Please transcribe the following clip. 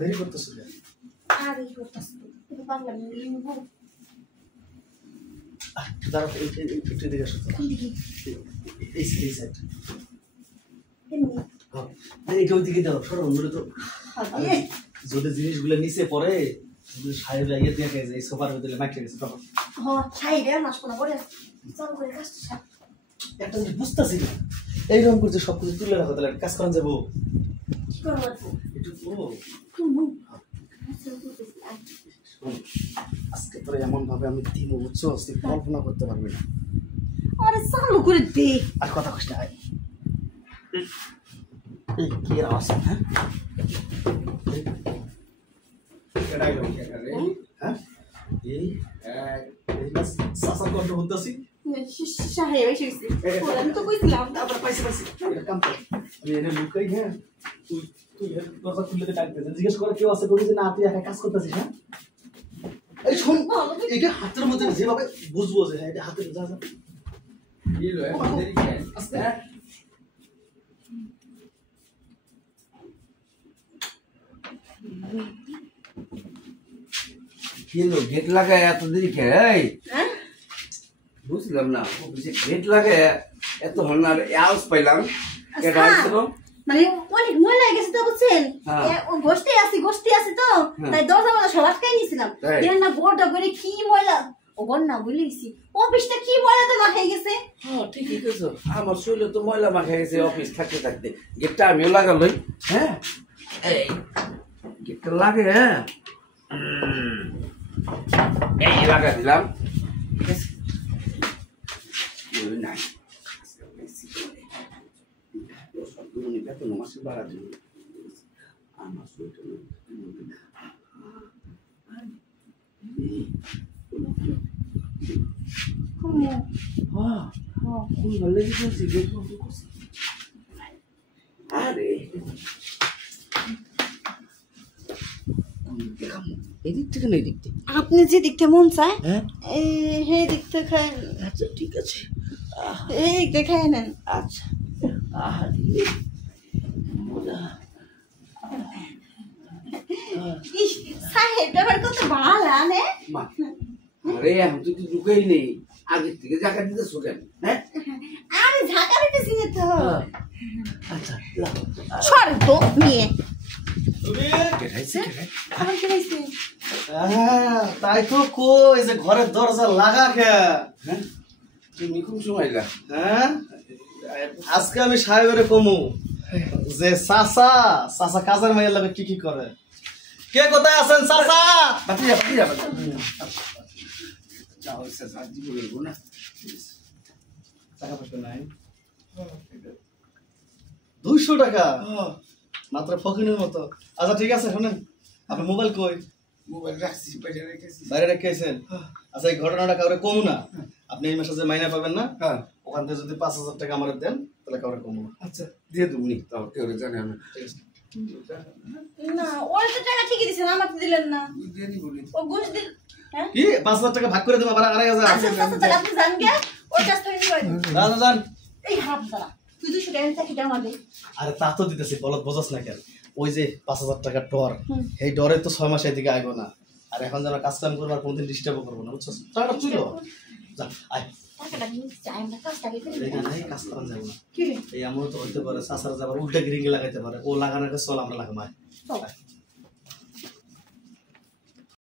দেরি করতেছ কেন? আর এই করতেছ তুমি বাংলা লিখবো দাঁড়াও একটু দিকে আসো। কোন দিকে? এই সাইড। এমনি এইটা ওইদিকে দাও, সরো নড়ে তো। যদি জিনিসগুলো নিচে পড়ে সাহেব লাগিয়ে দেখে যে এই সোফার ভিতরে মাইকে গেছে তখন সাইডে নাশকোনা করে চালু করে কাজটা একটা জিনিস বুঝতেছি না, এইরকম করছে সবকিছু তুলে রাখো, তাহলে কাজ করা যাবো। কি করে লাগবো একটু আজকে তোর এমন ভাবে আমি দিন বুঝছো কল্পনা করতে পারবি না। আরে চালু করে দে আর কথা কষ্ট হয় কি আওয়াজ? হ্যাঁ সাসার কণ্ঠ বলতেছি সাহেব এসে গেছে আমি তো কইছিলাম পাইছি কাম কর আমি এনে লুকাই। হ্যাঁ তুই তুই দরজা খুললে ডাক দে, জিজ্ঞেস করে কেউ আছে করি যে না তুই একা কাজ করতেছিস। হ্যাঁ এই শোন এটা হাতের মধ্যে যেভাবে বুঝবো যে হ্যাঁ এটা হাতের যা যা আস্তে কিন্তু গেট লাগায় এত দেরি কে? বুঝলাম না অফিসে গেট লাগায় এত হন্নার আওয়াজ পাইলাম। কেটা আসছিল মানে অনেক ময়লা হয়ে গেছে তো বুঝছেন, গোষ্ঠী আছে তো তাই দরজা মধ্যে সব আটকাই নিয়েছিলাম। দেখেন না গোটা করে কি ময়লা, ও গন্না বলেছি অফিসটা কি ময়লা তো মাখাই গেছে। হ্যাঁ ঠিকই কইছো, আমার শরীরে তো ময়লা মাখা গেছে অফিস থাকতে থাকতে। গেটটা আমিও লাগালই। হ্যাঁ এই গেটটা লাগে, হ্যাঁ এই লাগা দিলাম। ঠিক আছে নাই বেতন মাসে বাড়া দিল আমার শরীরটা আরে এদিক থেকে না এদিক থেকে আপনি যে দেখতে মন চায় হ্যাঁ এই দেখতে খায়। আচ্ছা ঠিক আছে এই দেখায় নেন। আচ্ছা আরে মজা ইস সাহেব ব্যাপার কত ভালো আনে। আরে আমি তো কিছু ঢুকেই নেই, আগের থেকে জায়গা দিতে শোকেন। হ্যাঁ আমি ঝাঁকা দিতেছি না তো। আচ্ছা সর তো নিয়ে আবার কি হইছে? তাই তো কই যে ঘরের দরজা লাগা কে? হ্যাঁ তুমি কোন সময় গা? হ্যাঁ আজকে আমি সাহেবের কমু যে চাচা কাজের মাইয়ের লাগে কি করে। কে কোথায় আছেন চাচা? বাতিজা যাও সাহায্য করবো না। টাকা পয়সা নাই 200 টাকা মাত্র ফকিনের মতো। আচ্ছা ঠিক আছে শোনেন, আপনি মোবাইল কই? মোবাইল রাখছি বাইরে রেখেছেন। আচ্ছা এই ঘটনাটা কাউরে কমু না, আপনি এই মাসে যে মাইনা পাবেন না হ্যাঁ ওখান থেকে যদি 5000 টাকা আমার দেন তাহলে কাউরে কমু না। আচ্ছা দিয়ে তুমি তাও কেউ জানে না। না ওর তো টাকা ঠিকই দিছেন, আমার তো দিলেন না। দিয়ে দিব ও ঘুষ দিল। হ্যাঁ কি 5000 টাকা ভাগ করে দেবো আবার 2500? আচ্ছা তাহলে আপনি জান গে ওর কাছ থেকে নিয়ে জান এই হাত দাঁড়া তুই 200 টাকা থেকে দাও আমাকে। আরে তা তো দিতেছি, বলত বোঝাস না কেন? ওই যে 5000 টাকার ডর, এই ডরে তো 6 মাস এদিকে আইবো না। আর এখন যেন কাজ কাম করবো আর কোনদিন ডিস্টার্বও করবো না, বুঝছো? টাকাটা তুইলো যা আয়। টাকাটা নিয়ে যাই আমরা কাজটাকে করি। এই কাজ করা যাবে না। কি এই এমন তো হইতে পারে চাচারা যাবার উল্টা গ্রিঙ্গে লাগাইতে পারে, ও লাগানোর চল আমরা লাগামাই।